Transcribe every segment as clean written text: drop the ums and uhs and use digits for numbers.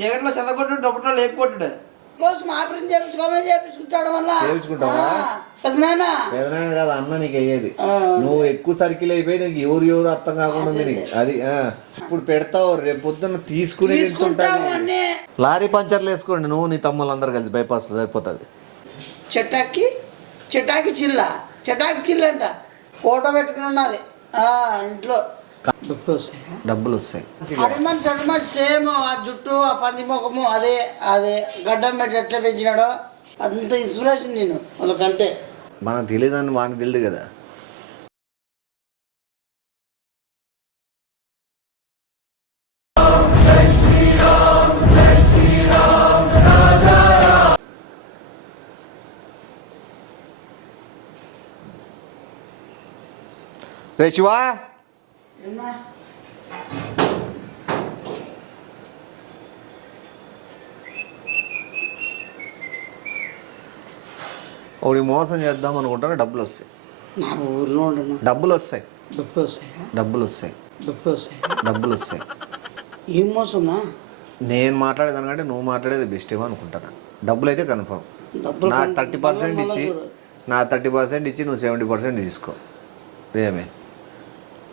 చీకట్లో చెదగొట్టు డబ్బుట్లో లేకపోతాడు కోసం ఆపరేషన్ చేయించుకోవాలని చేయించుకుంటాడు వల్ల చేయించుకుంటావా పెదనాన్న పెదనాయన కాదు అన్న నీకు అయ్యేది నువ్వు ఎక్కువ సర్కిల్ అయిపోయి నీకు ఎవరు అర్థం కాకుండా ఉంది నీకు అది ఇప్పుడు పెడతావు రేపు పొద్దున్న తీసుకుని లారీ పంచర్లు వేసుకోండి నువ్వు నీ తమ్ముళ్ళందరూ కలిసి బైపాస్ సరిపోతుంది. చిటాకి చిల్ల అంట ఫోటో పెట్టుకుని ఉన్నది ఇంట్లో. డబ్బులు వస్తాయి అడిమని సేమ్ ఆ జుట్టు ఆ పంది ముఖము అదే గడ్డం పెట్టి ఎట్లా పెంచినాడో అంత ఇన్స్పిరేషన్ నేను వాళ్ళకంటే. మనకు తెలియదని మనకు తెలియదు కదా. రే శివా ఒకటి మోసం చేద్దాం అనుకుంటారా డబ్బులు వస్తాయి. నా ఊర్లో డబ్బులు వస్తాయి డబ్బులు వస్తాయి. ఏం మోసమా? నేను మాట్లాడేదానికంటే నువ్వు మాట్లాడేది బెస్ట్ ఏమో అనుకుంటాను. డబ్బులు అయితే కన్ఫర్మ్. నా 30% ఇచ్చి నువ్వు 70% తీసుకో. ఏమే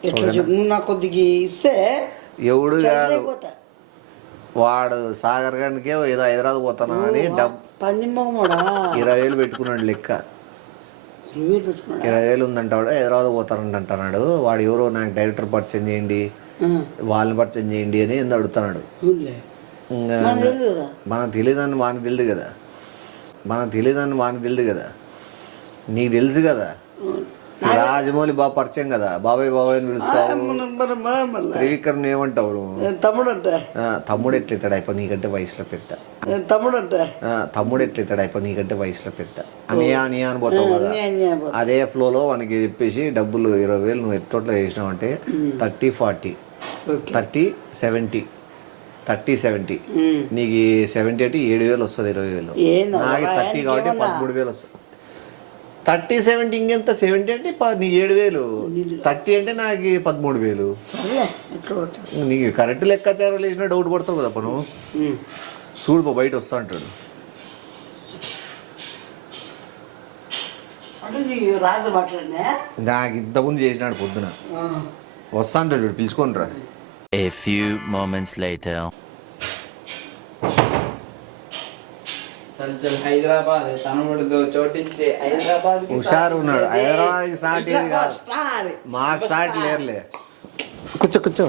ఎట్లా చెప్పు నాకు కొద్దిగా ఇస్తే ఎవడు కాదు వాడు సాగర్ గారికే ఏదో హైదరాబాద్ పోతాను అని 20,000 పెట్టుకున్నాడు లెక్క. 20,000 ఉందంట వాడు హైదరాబాద్ పోతానంట అంటున్నాడు. వాడు ఎవరో నాకు డైరెక్టర్ పరిచయం చేయండి వాళ్ళని పరిచయం చేయండి అని ఎందుకు అడుగుతున్నాడు. మనకు తెలియదని వానికి తెలియదు కదా. నీకు తెలుసు కదా రాజమౌళి బాగా పరిచయం కదా. బాబాయ్ అని పిలుస్తావు. త్రివిక్రమ్ ఏమంటావు నువ్వు? తమ్ముడు ఎట్లయితాడు అయిపో నీకంటే వయసులో పెద్ద. అనియా అని పోతావు కదా. అదే ఫ్లోలో వానికి చెప్పేసి డబ్బులు 20,000 నువ్వు ఎత్తోట్లో చేసినావు అంటే 30-40 30-70 30-70 నీకు 70 అంటే 7,000 వస్తుంది. 20,000 నాకు 30 కాబట్టి 13,000 వస్తుంది. 30-70 ఇంకెంత 70 అంటే నీకు 7,000 30 అంటే నాకు 13,000. నీకు కరెక్ట్ లెక్కాచారం వేసిన డౌట్ పడతావు కదా నువ్వు. చూడు బయట వస్తా అంటాడు. నాకు ఇంతకుముందు చేసినాడు పొద్దున వస్తా అంటాడు పిలుచుకొని రా. A few moments later. Hyderabad తనముడు చోటించి Hyderabad హుషారు ఉన్నాడు. హైదరాబాద్ సాటి మాకు సాటి లేరులే. కూర్చో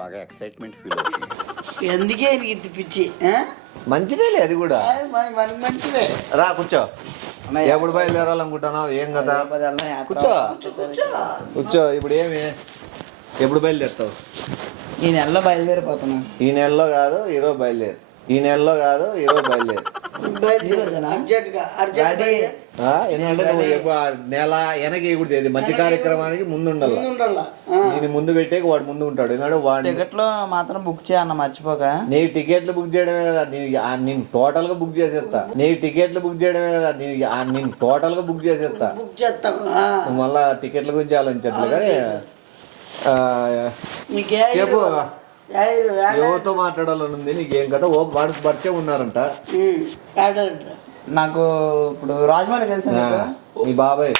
బాగా ఎక్సైట్మెంట్ ఫీల్ అవుతుంది. ఎందుకే ఇది పిచ్చి మంచిదేలే అది కూడా మంచిదే. రా కూర్చో. ఎప్పుడు బయలుదేరాలనుకుంటున్నావు ఏం కదా. కూర్చో. ఇప్పుడు ఏమి ఎప్పుడు బయలుదేరుతావు? ఈ నెలలో బయలుదేరిపోతున్నాను. ఈ నెలలో కాదు ఈరోజు బయలుదేరు. ఎందుకంటే నువ్వు నెల వెనక కూడా మంచి కార్యక్రమానికి ముందు ఉండాలి. నేను ముందు పెట్టే వాడు ముందు ఉంటాడు. ఎందుకంటే వాడు టికెట్లు మాత్రం బుక్ చేయన్న మర్చిపోక. నీ టికెట్లు బుక్ చేయడమే కదా నేను టోటల్ గా బుక్ చేసేస్తా. మళ్ళా టికెట్ల గురించి ఆలోచించట్లే కానీ చెప్పు ఎవరితో మాట్లాడాలనుంది నీకేం కదా. ఓ వాడికి పరిచయం ఉన్నారంట. నాకు ఇప్పుడు రాజమౌళి తెలుసా మీ బాబాయ్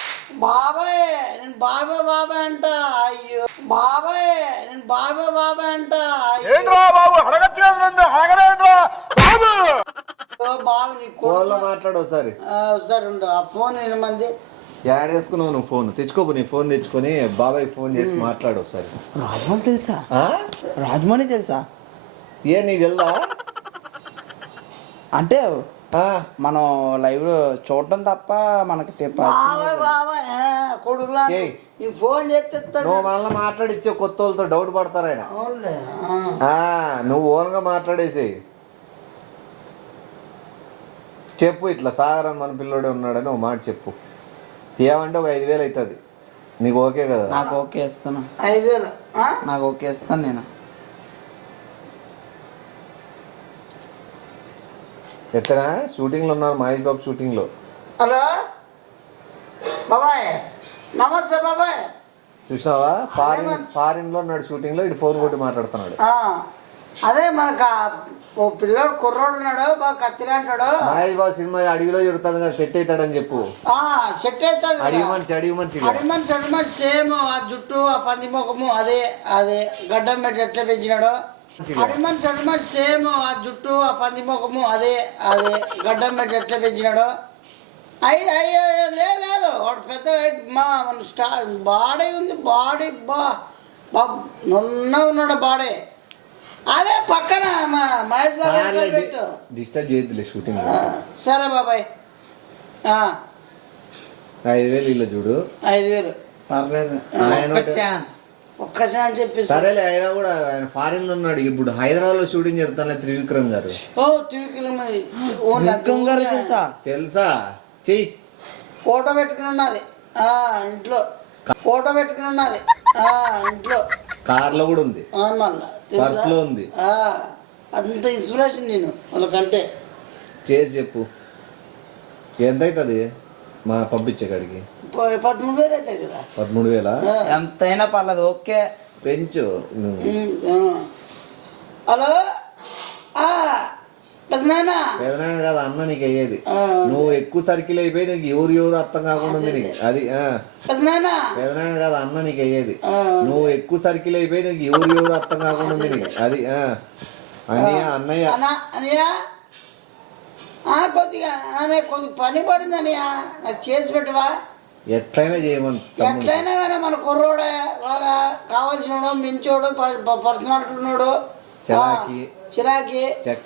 నేను బాబాయ్ అంట. అయ్యో నేను బాబాయ్ అంట. ఫోన్లో మాట్లాడు ఒకసారి. ఆ ఫోన్ 8 మంది యాడ్ వేసుకున్నావు నువ్వు. ఫోన్ తెచ్చుకోపు. నీ ఫోన్ తెచ్చుకొని బాబాయ్ ఫోన్ చేసి మాట్లాడు ఒకసారి. రాజమౌళి తెలుసా? ఏ నీకు తెలుదా? అంటే మనం లైవ్ లో చూడటం తప్ప మనకి ఫోన్ చేస్తే నువ్వు మళ్ళీ మాట్లాడిచ్చే కొత్త వాళ్ళతో డౌట్ పడతారు ఆయన. నువ్వు ఓన్గా మాట్లాడేసి చెప్పు ఇట్లా సాగర్ అని మన పిల్లోడే ఉన్నాడని ఒక మాట చెప్పు. ఏమంటే ఒక 5,000 అవుతుంది. నీకు ఓకే కదా? నాకు ఓకే ఇస్తాను. 5,000 నాకు ఓకే ఇస్తాను. నేను ఎత్తనా షూటింగ్లో ఉన్నారు. మహేష్ బాబు షూటింగ్లో. హలో బాబాయ్. నమస్తే బాబాయ్. చూసినావా? ఫారిన్ లో ఉన్నాడు షూటింగ్లో. ఇటు ఫోన్ కొట్టి మాట్లాడుతున్నాడు. అదే మనకు ఓ పిల్లోడు కుర్రోడు ఉన్నాడు బాగా కత్తిరి అంటాడు. మహేష్ బాబు సినిమా అడవిలో జరుగుతుంది కదా, సెట్ అవుతాడని చెప్పు. సెట్ అవుతుంది. అడిగి మనిషి అడి మనిషి సేమ్ ఆ జుట్టు ఆ పంది ముఖము అదే అదే గడ్డం పెట్టి ఎట్లా పెంచినాడు. అడి మనిషి సేమ్ ఆ జుట్టు ఆ పంది ముఖము అదే అదే గడ్డం పెట్టి ఎట్లా పెంచినాడు. అయ్యో లేదు వాడు పెద్ద మన బాడీ ఉంది, బాడీ నున్నగా ఉన్నాడు బాడీ. అదే పక్కన మహేష్ బాబు పెట్టు. డిస్టర్బ్ చేయొద్దులే షూటింగ్. సరే బాబాయ్ 5,000 ఇలా చూడు. 5,000 పర్లేదు. ఒక్క ఛాన్స్ చెప్పేసి. సరేలే, అయినా కూడా ఆయన ఫారిన్ లో ఉన్నాడు. ఇప్పుడు హైదరాబాద్ లో షూటింగ్ జరుగుతాను త్రివిక్రమ్ గారు. త్రివిక్రమ్ గారు తెలుసా? చెయ్యి. ఫోటో పెట్టుకుని ఉన్నది ఇంట్లో. ఫోటో పెట్టుకుని ఉన్నది ఇంట్లో. కార్ లో కూడా ఉంది, మళ్ళా పర్స్ లో ఉంది. అంత ఇన్స్పిరేషన్ నేను వాళ్ళకంటే. చేసి చెప్పు ఎంత అవుతుంది మా పంపించే కాడికి. 13,000 అవుతాయి కదా. 13,000 ఎంతైనా పర్లేదు. ఓకే పెంచు. హలో పెదనాయన కాదు అన్న, నీకు అయ్యేది. నువ్వు ఎక్కువ సర్కిల్ అయిపోయి నీకు ఎవరు అర్థం కాకుండా ఉంది నీకు. అది పెదనాయన కాదు అన్న, నీకు అయ్యేది. నువ్వు ఎక్కువ సర్కిల్ అయిపోయి నీకు ఎవరు అర్థం కాకుండా ఉంది నీకు. అది అన్నయ్య అన్నయ్య కొద్దిగా పని పడింది అన్నయ్య, నాకు చేసి పెట్టవా? ఎట్లయినా చేయమని. ఎట్లయినా కానీ మన కుర్రోడే బాగా కావాల్సినోడు, మించోడు, పర్సనాలిటీ ఉన్నాడు, చిరాకి.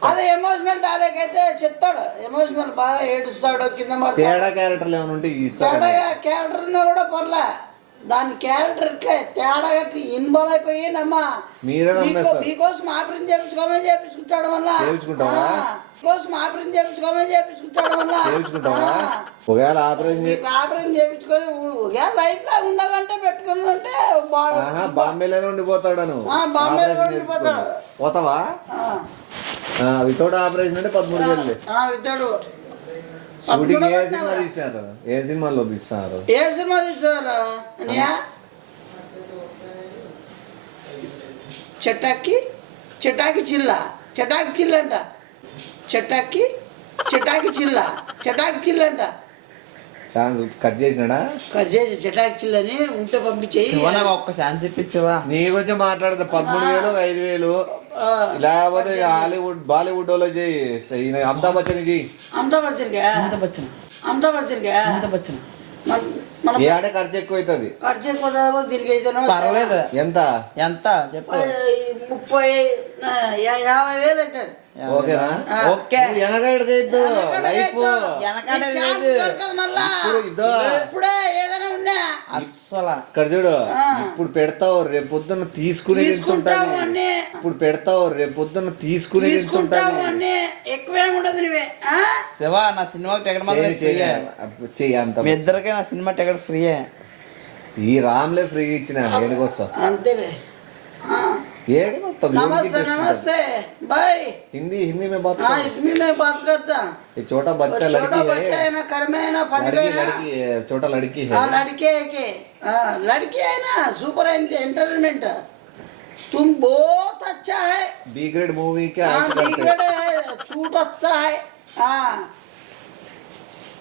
అదే ఎమోషనల్ డాలేక్ అయితే చెప్తాడు. ఎమోషనల్ బాగా ఏడుస్తాడు, కింద పడతాడు. తేడా క్యారెక్టర్లు ఏమైనా ఉంటే తేడా క్యారెక్టర్ ఉన్నా కూడా పర్లే. దాని క్యారెక్టర్ ఇట్లే తేడా కట్టి ఇన్వాల్వ్ అయిపోయి నమ్మా మీకోసం ఆపరేషన్ చేయించుకోవాలని చేయించుకుంటాడు వల్ల. మీకోసం ఆపరేషన్ చేయించుకోవాలని చేయించుకుంటాడు వల్ల. ఒకవేళ ఆపరేషన్ చేయించుకొని ఒకవేళ లైఫ్ లా ఉండాలంటే పెట్టుకుందంటే బాంబేలోనే ఉండిపోతాడు. బాంబేలో ఉండిపోతాడు. పోతావా? వితౌట్ ఆపరేషన్ అంటే 13,000. వితౌట్ షూటింగ్ ఏ సినిమా తీసినారు? ఏ సినిమాలో తీస్తున్నారు? ఏ సినిమా తీస్తున్నారు? చటాకి చిల్ల అంట. చటాకి చిల్ల అంట. Chance cut చేసినాడా? కట్ చేసి చటాకి చిల్ల అని ఉంటే పంపించేయి. ఒక్క ఛాన్స్ ఇప్పించవా? నీ కొంచెం మాట్లాడదా? 13,000 5,000 లేకపోతే బాలీవుడ్ లో చేయి. అమితాబ్ బచ్చన్ చెయ్యి. అమితాబ్ బచ్చన్ ఏడే ఖర్చు ఎక్కువ అవుతుంది. ఖర్చు ఎక్కువ దీనికి అయితే పర్లేదు. ఎంత చెప్పు. 50,000 అవుతుంది. ఓకేనా? ఓకే. ఇప్పుడే ఏదైనా ఉన్నా అస్సలు ఇక్కడ చూడు. ఇప్పుడు పెడతావు రేపు పొద్దున్న తీసుకునే ఇప్పుడు పెడతావు రేపు పొద్దున్న తీసుకునే ఎక్కువే ఉండదు. నువ్వే శివ నా సినిమా టికెట్ చెయ్యి. అంత మీ ఇద్దరికే నా సినిమా టికెట్ ఫ్రీయే. ఈ రామ్లే ఫ్రీ ఇచ్చిన ఏడుకొస్తా అంతేలే. नमस्ते भाई. हिंदी में बात हिंदी में बात करता. ये छोटा बच्चा बच्चा है ना, घर में है ना, लड़की है, छोटा लड़की है. लड़की है के लड़की है ना. Super entertainment. तुम बहुत अच्छा है. बी ग्रेड मूवी क्या बी ग्रेड है. शूट अच्छा है.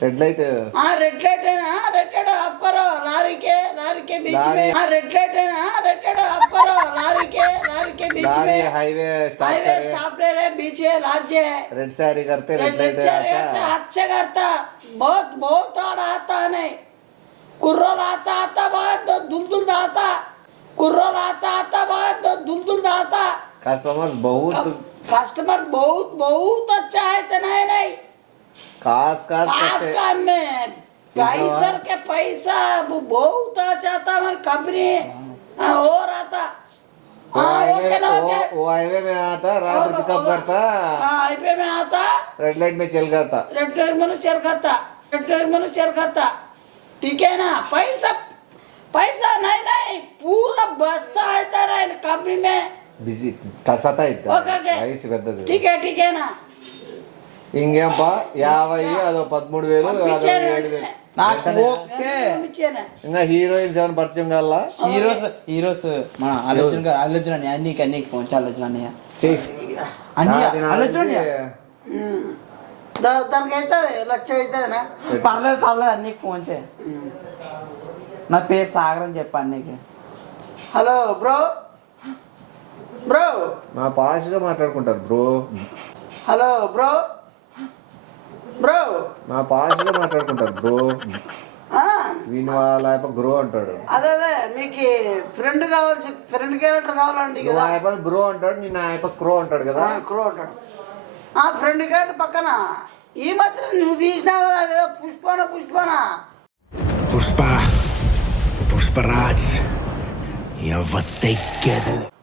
रेड लाइट है ना. रेड लाइट आप करो लारी के बीच में. रेड लाइट है ना. रेड लाइट आप करो लारी के बीच में. हाईवे स्टॉप ले रहे बीच है. लार्ज है. रेड सारी करते रेड लाइट अच्छा करता. बहुत आता नहीं. कुर्रोल आता बहुत दुलदुल आता. कुर्रोल आता बहुत दुलदुल आता. कस्टमर बहुत अच्छा है. नहीं खास में पैसा बहुत अच्छा था. हमारी कंपनी हो रहा था. वो हाईवे में आता, रात पिकअप करता, हाईवे में आता, रेड लाइट में चल जाता. रेड लाइट में चल खाता. ठीक है ना. पैसा नहीं पूरा बसता है तेरा कंपनी में. बिजी कसाता है. ठीक है ना. ఇంకేంపా 50 అదో 13,000 అదో 7,000. ఇంకా హీరోయిన్స్ ఏమైనా పరిచయం కావాలా? హీరోస్ మన అల్లు అర్జున్ అన్నయ్య నీకు ఫోన్ అల్లు అర్జున్ అన్నయ్య అన్నయ్య అలా చూడండి. దానికి అవుతుంది 1,00,000 అవుతుందినా? పర్లేదు పర్లేదు అన్నీకి ఫోన్ చేయి. నా పేరు సాగర్ అని చెప్పు అన్నీకి. Hello bro bro. మా పాష్గా మాట్లాడుకుంటారు బ్రో. Hello bro bro. మా పాష్గా మాట్లాడుకుంటారు బ్రో. వీని వాళ్ళ గ్రో అంటాడు. అదే అదే మీకు ఫ్రెండ్ కావాలి, ఫ్రెండ్ క్యారెక్టర్ కావాలండి కదా. ఆయన బ్రో అంటాడు, నిన్న ఆయన క్రో అంటాడు కదా. క్రో అంటాడు. ఫ్రెండ్ క్యారెక్టర్ పక్కన ఈ మధ్య నువ్వు తీసినావు కదా అదేదో పుష్పనా పుష్పరాజ్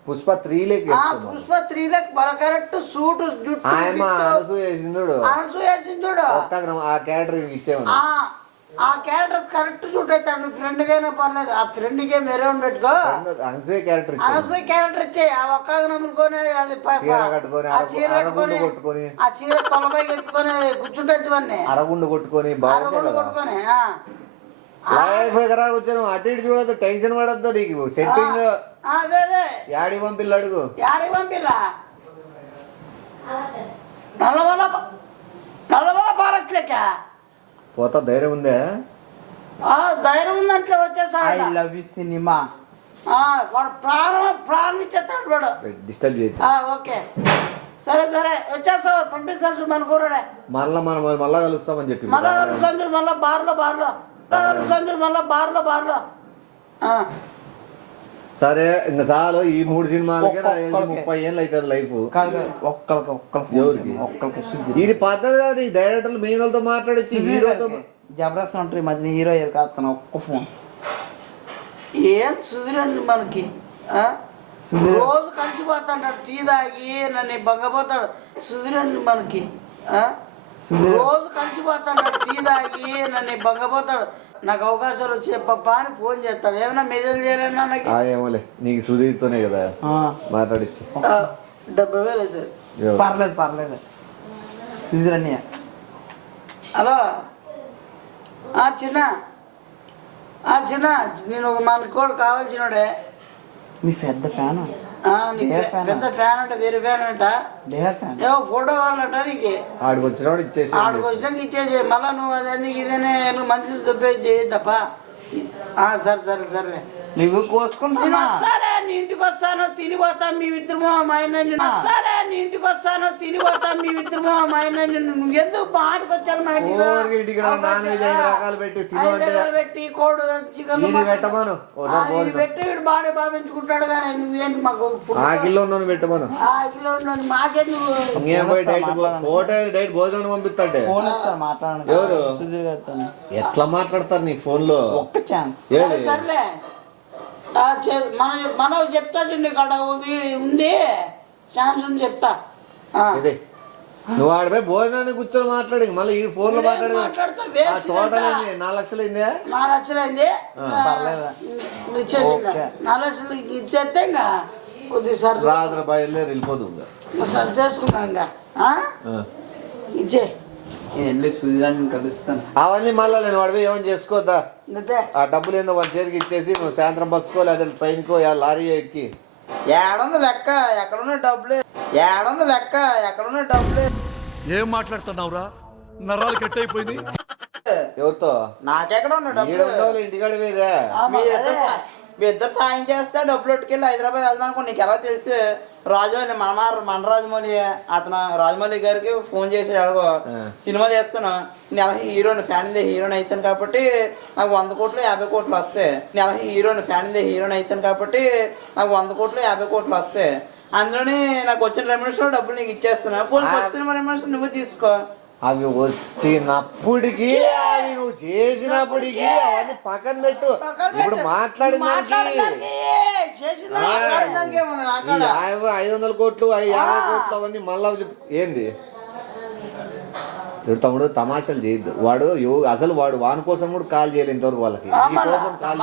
పుష్ప 3 లేక్ పుష్ప 3 లెక్క బాగా కరెక్ట్ సూట్ జుట్టు ఆయన అనసూయ వేసిందుడు. అనసూయ వేసిందుడు. ఆ క్యారెక్టర్ ఇచ్చేమని. ఆ క్యారెక్టర్ కరెక్ట్ సూట్ అవుతాడు. ఫ్రెండ్ గైనా పర్లేదు, ఆ ఫ్రెండ్ కే మెరూన్ పెట్టుకో. అనసూయ క్యారెక్టర్ అనసూయ క్యారెక్టర్ ఇచ్చేయి. ఆ ఒక్క నమ్ముకొని అది ఆ చీర కట్టుకొని ఆ చీర తొలపై ఎత్తుకొని కూర్చుంటే అరగుండు కొట్టుకొని బాగుంటుంది కొట్టుకొని లైఫ్ ఖరాబ్ వచ్చాను. అటు ఇటు చూడద్దు, టెన్షన్ పడద్దు. నీకు సెట్టింగ్ అదే అదే యాడి పంపిల్లు అడుగు. యాడికి పంపిలా నల్లవల్ల ఫారెస్ట్ లెక్క పోతా ధైర్యం ఉందే. ధైర్యం ఉందంటే ఐ వచ్చేసాడు. Love you cinema. వాడు ప్రాణం ఇచ్చేస్తాడు వాడు. డిస్టర్బ్ చేయొద్దు. ఓకే సరే సరే వచ్చేస్తావు, పంపిస్తాను మన కూరడే. మళ్ళా కలుస్తామని చెప్పి మళ్ళా కలుస్తాను మళ్ళా బార్లో కలుస్తాను మళ్ళా బార్లో. సరే ఇంకా చాలు. ఈ 3 సినిమాలకే 30 ఏళ్ళు అవుతుంది లైఫ్. ఇది పద్ధతి కాదు. ఈ డైరెక్టర్లు మీ వాళ్ళతో మాట్లాడొచ్చి హీరోతో జబర్దస్త్ ఉంటారు. ఈ మధ్యన హీరో కాస్తాను ఒక్క ఫోన్. ఏం సుధీరండి మనకి రోజు కలిసిపోతాడు, టీ తాగి నన్ను బంగపోతాడు. సుధీరండి మనకి రోజు కలిసిపోతాడు, టీ తాగి నన్ను బంగపోతాడు. నాకు అవకాశాలు వచ్చే పప్ప అని ఫోన్ చేస్తాడు. ఏమైనా మెసేజ్ చేయాలన్నా నాకు ఏమోలే, నీకు సుధీర్తోనే కదా మాట్లాడిచ్చు. 70,000 అవుతుంది. పర్లేదు సుధీర్ అన్నయ్య. హలో చిన్న నేను మనకు కూడా కావాల్సినోడే. మీ పెద్ద ఫ్యాన్. పెద్ద ఫ్యాన్ అంట, వేరే ఫ్యాన్ అంట. ఏవో ఫోటో కావాలంట నీకు. ఆడికి వచ్చినాడు వచ్చినాక ఇచ్చేసి మళ్ళా నువ్వు అదే ఇదేనే నువ్వు మంచిది దొబ్బేది తప్ప. సరే నువ్వు కోసుకుంటా. నేను వస్తానే నీ ఇంటికి వస్తాను తినిపోతాం మేమిద్దరమో మా ఆయన. వస్తానే నీ ఇంటికి వస్తాను తినిపోతాం మేమిద్దరమో మా ఆయన. నువ్వు ఎందుకు మాటకు వచ్చాను మా ఇంటికి పెట్టి కోడు చికెన్ పెట్టి వీడు బాడీ భావించుకుంటాడు. కానీ నువ్వేంటి మాకు పెట్టమను. మాకెందుకు భోజనం పంపిస్తాడే. మాట్లాడు సుధీర్ గారితో. ఎట్లా మాట్లాడతారు నీకు ఫోన్ లో? ఒక్క ఛాన్స్. సర్లే మనం చెప్తాడు ఇక్కడ ఉంది ఛాన్స్ ఉంది చెప్తా. నువ్వు ఆడిపోయి భోజనాన్ని కూర్చొని మాట్లాడి మళ్ళీ ఈ ఫోన్ లో మాట్లాడతా. టోటల్ 4 లక్షలు అయింది. 4 లక్షలు అయింది. 4 లక్షలు ఇచ్చేస్తే ఇంకా కొద్దిగా రాత్రి బయలుదేరి వెళ్ళిపోతుంది. సరి చేసుకుందాం ఇంకా ఇచ్చే. సుధీరాన్ని కలుస్తాను. అవన్నీ మళ్ళీ నేను వాడిపోయి ఏమని చేసుకోద్దా. ఆ డబ్బులు ఏందో వాళ్ళ చేతికి ఇచ్చేసి నువ్వు సాయంత్రం బస్సుకో లేదా ట్రైన్కో లారీ ఎక్కి. 700 లెక్క ఎక్కడున్న డబ్బులే. 700 లెక్క ఎక్కడున్న డబ్బులే. ఏం మాట్లాడుతున్నావురా? నరాలు కట్ అయిపోయింది. ఎవరితో? నాకెక్కడ ఉన్న డబ్బులు? ఇంటికాడి మీదే. మీ ఇద్దరు సాయం చేస్తే డబ్బులు పట్టుకెళ్ళి హైదరాబాద్ వెళ్దాం అనుకో. నీకు ఎలా తెలిసి? రాజమౌళి మన రాజమౌళి అతను రాజమౌళి గారికి ఫోన్ చేసి అడగో సినిమా చేస్తాను నెల హీరోని హీరోని అవుతాను కాబట్టి నాకు 100 కోట్లు 50 కోట్లు వస్తాయి. నెల హీరోని అవుతాను కాబట్టి నాకు 100 కోట్లు 50 కోట్లు వస్తాయి. అందులోని నాకు వచ్చిన రెమ్యూనరేషన్ డబ్బులు నీకు ఇచ్చేస్తున్నా. సినిమా రెమ్యూనరేషన్ నువ్వు తీసుకో. అవి వచ్చినప్పటికి అవి నువ్వు చేసినప్పటికి అవన్నీ పక్కన పెట్టు. ఇప్పుడు మాట్లాడిన 500 కోట్లు 50 కోట్లు అవన్నీ మళ్ళా ఏంది? తమ్ముడు తమాషాలు చేయొద్దు. వాడు అసలు వాని కోసం కూడా కాల్ చేయలేదు ఇంతవరకు. వాళ్ళకి నీ కోసం కాల్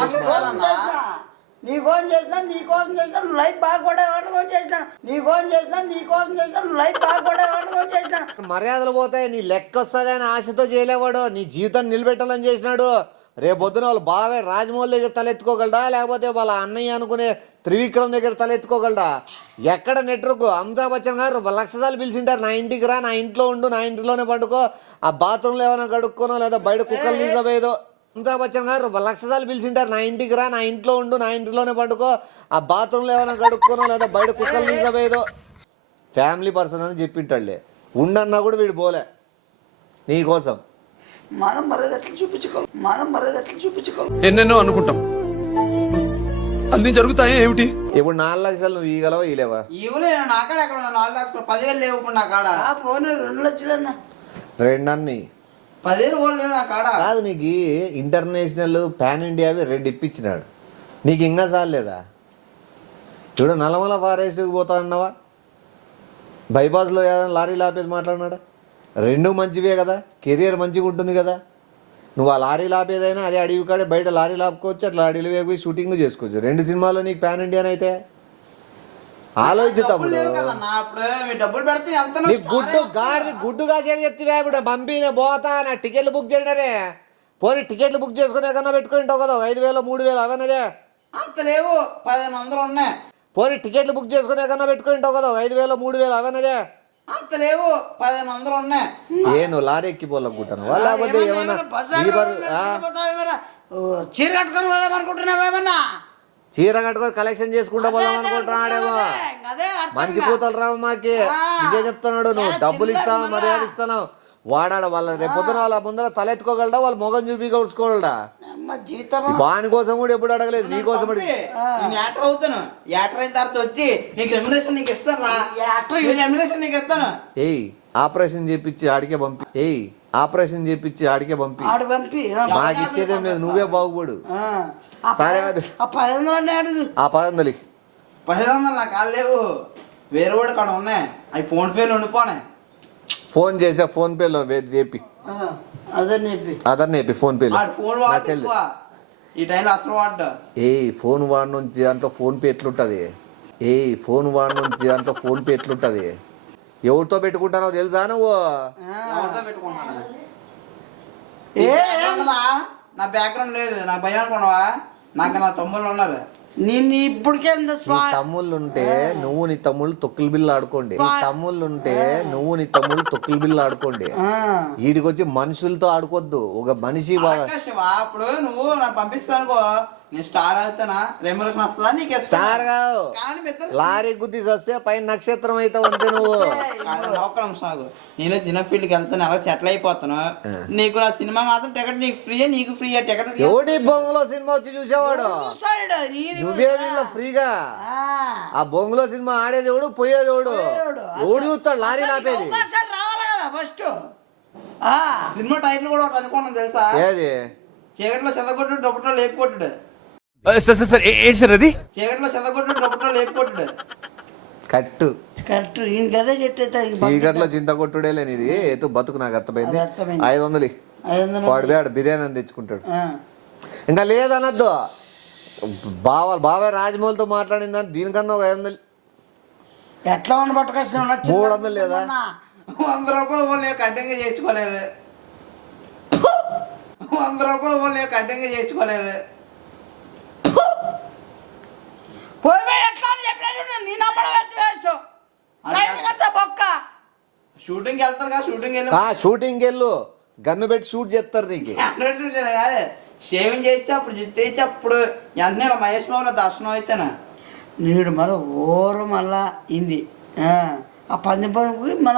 చేసిన నీకోసం చేసినా నువ్వు లైఫ్ బాగుపడేవాడు చేసినాను. మర్యాదలు పోతాయి. నీ లెక్క వస్తుంది అని ఆశతో చేయలేవాడు. నీ జీవితాన్ని నిలబెట్టాలని చేసినాడు. రేపొద్దున వాళ్ళు బావే రాజమౌళి దగ్గర తలెత్తుకోగలడా, లేకపోతే వాళ్ళ అన్నయ్య అనుకునే త్రివిక్రమ్ దగ్గర తలెత్తుకోగలడా? ఎక్కడ నెట్వర్క్? అమితాబ్ బచ్చన్ గారు 1,00,000 సార్లు పిలిచింటారు, నా ఇంటికి రా, నా ఇంట్లో ఉండు, నా ఇంట్లోనే పండుకో, ఆ బాత్రూంలో ఏమైనా కడుక్కోనో లేదా బయట కుక్కలు నిలిచబోయేదో. అమితాబ్ బచ్చన్ గారు 1,00,000 సార్లు పిలిచింటారు, నా ఇంటికి రా, నా ఇంట్లో ఉండు, నా ఇంట్లోనే పండుకో, ఆ బాత్రూంలో ఏమైనా కడుక్కోనో లేదా బయట కుక్కలు నిలిచబోయేదో. ఫ్యామిలీ పర్సన్ అని చెప్పింటాడులే, ఉండన్నా కూడా వీడు పోలే నీకోసం. మనం మరేది ఎట్లా చూపించుకోవాలి ఎన్నెన్నో అనుకుంటాం, అన్ని జరుగుతాయి ఏమిటి? ఇప్పుడు 4 లక్షలు నువ్వు ఈగలవా ఈలేవా? ఇవ్వలేను నా కాడ ఎక్కడ 4 లక్షలు 10,000 లేవు ఇప్పుడు నా కాడ. పోనీ 2 లక్షలన్నా రెండన్ని 10,000 కూడా లేవు నా కాడ. కాదు, నీకు ఇంటర్నేషనల్ పాన్ ఇండియావి 2 ఇప్పించినాడు, నీకు ఇంకా చాలేదా? చూడు, నల్లమల ఫారెస్ట్కి పోతా అన్నావా, బైపాస్లో ఏదైనా లారీలు ఆపేది మాట్లాడినాడా? 2 మంచివే కదా, కెరియర్ మంచిగా ఉంటుంది కదా. నువ్వు ఆ లారీలు ఆపేదైనా అదే అడవి కాడే బయట లారీలు ఆపుకోవచ్చు, అట్లా అడవిలో పోయి షూటింగ్ చేసుకోవచ్చు. 2 సినిమాల్లో నీకు పాన్ ఇండియన్ అయితే ఆలోచించు డబ్బులు తమ్ముడు. లేవు కదా నా అప్పుడు మీ డబ్బులు పెడితే ఎంత నీకు గుడ్డుగా చెప్తే ఇప్పుడు పంపి నేను పోతా, నా టికెట్లు బుక్ చేయడరే. పోనీ టికెట్లు బుక్ చేసుకునే కన్నా పెట్టుకుంటావు కదా, 5,000 3,000 అవన్నదే. అంత లేవు, 1,500 ఉన్నాయి. పోనీ టికెట్లు బుక్ చేసుకునే కన్నా పెట్టుకుంటావు కదా, 5,000 3,000 అవన్నదే. అంత లేవు, 1,500 ఉన్నాయి. నువ్వు లారీ ఎక్కిపోవాలనుకుంటున్నావా, లేకపోతే ఏమన్నా చీర కట్టుకొని పోదాం అనుకుంటున్నావేమన్నా? చీర కట్టుకొని కలెక్షన్ చేసుకుంటా పోదాం అనుకుంటున్నాడేమో. మంచి కూతలు రావు మాకి, ఇదే చెప్తున్నాడు. నువ్వు డబ్బులు ఇస్తావు, మర్యాద ఇస్తున్నావు, వాడాడు వాళ్ళ రేపొద్దున వాళ్ళ ముందర తలెత్తుకోగలడా, వాళ్ళ మొగం చూపి కొడుచుకోగలడా? వాని కోసం కూడా ఎప్పుడు అడగలేదు, నీ కోసం నేను యాక్టర్ అవుతాను, యాక్టర్ అయిన తర్వాత వచ్చి నీకు రెమ్యునరేషన్ నీకు ఇస్తాను రా, రెమ్యునరేషన్ నీకు ఇస్తాను. ఆపరేషన్ చేపించి ఆడికే పంపి మాకు ఇచ్చేదేం లేదు, నువ్వే బాగుపడు. సరే ఆ 500 అడుగు. ఆ 500 10,000 నా కాళ్ళు లేవు, వేరే వాడు కాడ ఉన్నాయి, అవి ఫోన్ పేలు ఉండిపోనే. ఫోన్ చేసా, ఫోన్ పేలో చెప్పి అదన్నీ చెప్పి ఫోన్ పేలో ఫోన్ వాడు ఈ టైంలో అసలు వాడు. ఫోన్ వాడి నుంచి దాంట్లో ఫోన్ పే ఎట్లుంటది? ఎవరితో పెట్టుకుంటానో తెలుసా నువ్వు? ఎవరితో పెట్టుకుంటాను? నా బ్యాక్గ్రౌండ్ లేదు, నా భయం అనుకున్నావా? నాకు నా తమ్ముళ్ళు ఉన్నారు. నిన్ను ఇప్పటికే తమ్ముళ్ళు ఉంటే నువ్వు నీ తమ్ముళ్ళు తొక్కులు బిల్లు ఆడుకోండి. వీడికొచ్చి మనుషులతో ఆడుకోవద్దు, ఒక మనిషి. ఇప్పుడు నువ్వు నాకు పంపిస్తానుకో, నేను స్టార్ అవుతానా, రెమ్యునరేషన్ వస్తుందా? నీకు స్టార్ కాదు, లారీ గుద్ది వస్తే పైన నక్షత్రం అవుతావు అంతే నువ్వు. సాగు నేను సినిమా ఫీల్డ్కి వెళ్తాను, అలా సెటిల్ అయిపోతాను. నీకు నా సినిమా మాత్రం టికెట్ నీకు ఫ్రీ, నీకు ఫ్రీ టికెట్. ఎవడి బొంగులో సినిమా వచ్చి చూసేవాడు? నువ్వేమి ఫ్రీగా? ఆ బొంగులో సినిమా ఆడేది ఎవడు, పోయేది ఎవడు చూస్తాడు? లారీ ఆపేది. సినిమా టైటిల్ కూడా ఒకటి అనుకున్నాను తెలుసా? ఏది? చీకట్లో చెదగొట్టు డబ్బుట్లో లేపుకొట్టాడు. సార్ ఏంటి సార్ అది? చీకట్లో చెదగొట్టు డబ్బుట్లో లేపుకొట్టాడు. కట్టు గదే చెట్టు చీకట్లో చింత కొట్టుడే లేనిది ఎటు బతుకు. నాకు అర్థమైంది. 500 వాడు బిర్యానీ అని తెచ్చుకుంటాడు. ఇంకా లేదనద్దు. బాబాయ్ రాజమౌళితో మాట్లాడిందని దీనికన్నా ఒక 500 ఎట్లా ఉన్న పట్టుకొచ్చిన 300 లేదా? 100 రూపాయలు ఓన్లీ కంటిన్యూ చేయించుకోలేదు. 100 రూపాయలు ఓన్లీ కంటిన్యూ చేయించుకోలేదు. షూటింగ్ వెళ్తారు కదా, షూటింగ్ వెళ్ళు, గన్ను పెట్టి షూట్ చేస్తారు నీకు. షేవింగ్ చేసి అప్పుడు జిత్తేసి అప్పుడు వెంటనే మహేష్ బాబులో దర్శనం అయితేనా నీడు మరో ఓరు మళ్ళా ఇంది ఆ పంది మన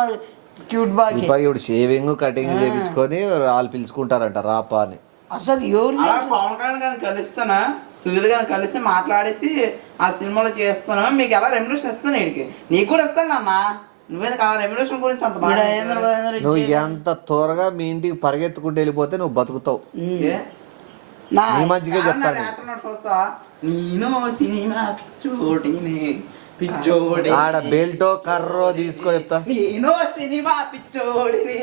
క్యూట్ బాగా ఇప్పుడు షేవింగ్ కటింగ్ చేయించుకొని వాళ్ళు పిలుచుకుంటారంట రాపా అని. అసలు ఎవరు పవన్ కళ్యాణ్ గారిని కలిస్తాను, సుధీర్ గారిని కలిసి మాట్లాడేసి ఆ సినిమాలో చేస్తాను, మీకు ఎలా రెమ్యునరేషన్ ఇస్తాను, వీడికి నీకు కూడా ఇస్తాను అన్న. నువ్వేది అలా రెమ్యునరేషన్ గురించి అంత బాగా నువ్వు ఎంత త్వరగా మీ ఇంటికి పరిగెత్తుకుంటూ వెళ్ళిపోతే నువ్వు బతుకుతావు. మంచిగా చెప్తాను. నేను సినిమా పిచ్చోడి ఆడ బెల్టో కర్రో తీసుకో చెప్తా. నేను సినిమా పిచ్చోడిని,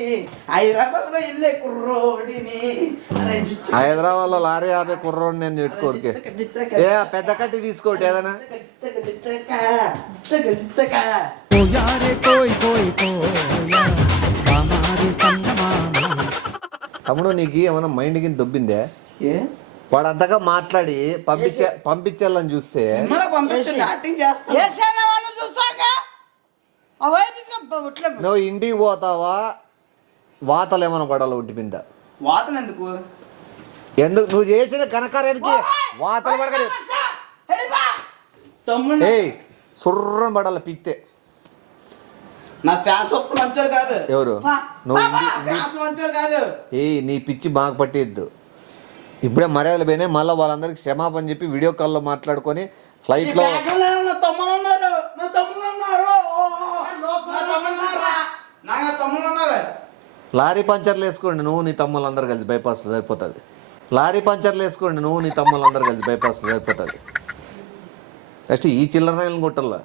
హైదరాబాద్ లో వెళ్ళే కుర్రోడిని. హైదరాబాద్ లో లారీ ఆపే కుర్రోడి నేను పెట్టుకోరికే. పెద్ద కట్టి తీసుకోటి ఏదైనా. తమ్ముడు నీకు ఏమైనా మైండ్ కింద దొబ్బిందే? ఏ వాడు అంతగా మాట్లాడి పంపించాలని చూస్తే సినిమాలో పంపించండి యాక్టింగ్ చేస్తా వేసానా వాళ్ళు చూసాక అవే తీసుకొని ఇట్లా నువ్వు ఇంటికి పోతావా వాతలు ఏమైనా పడాలి ఒంటి మీద వాతన ఎందుకు ఎందుకు నువ్వు చేసిన కనకారానికి వాతలు పడగలి తమ్ముడు ఏయ్ సుర్రం పడాలి పిత్తే నా ఫ్యాన్స్ వస్తే మంచోడు కాదు ఎవరు నువ్వు ఫ్యాన్స్ మంచోడు కాదు నీ పిచ్చి బాగా పట్టేద్దు ఇప్పుడే మర్యాదలు పోయినాయి మళ్ళీ వాళ్ళందరికి క్షమాపణ చెప్పి వీడియో కాల్లో మాట్లాడుకొని ఫ్లైట్లో నా తమ్ముళ్ళు ఉన్నారు నా తమ్ముళ్ళు ఉన్నారు నా తమ్ముళ్ళు ఉన్నారు లారీ పంచర్లు వేసుకోండి నువ్వు నీ తమ్ముళ్ళందరూ కలిసి బైపాస్లో సరిపోతుంది లారీ పంచర్లు వేసుకోండి నువ్వు నీ తమ్ముళ్ళందరూ కలిసి బైపాస్లో సరిపోతుంది ఫస్ట్ ఈ చిల్లర కొట్టల్లా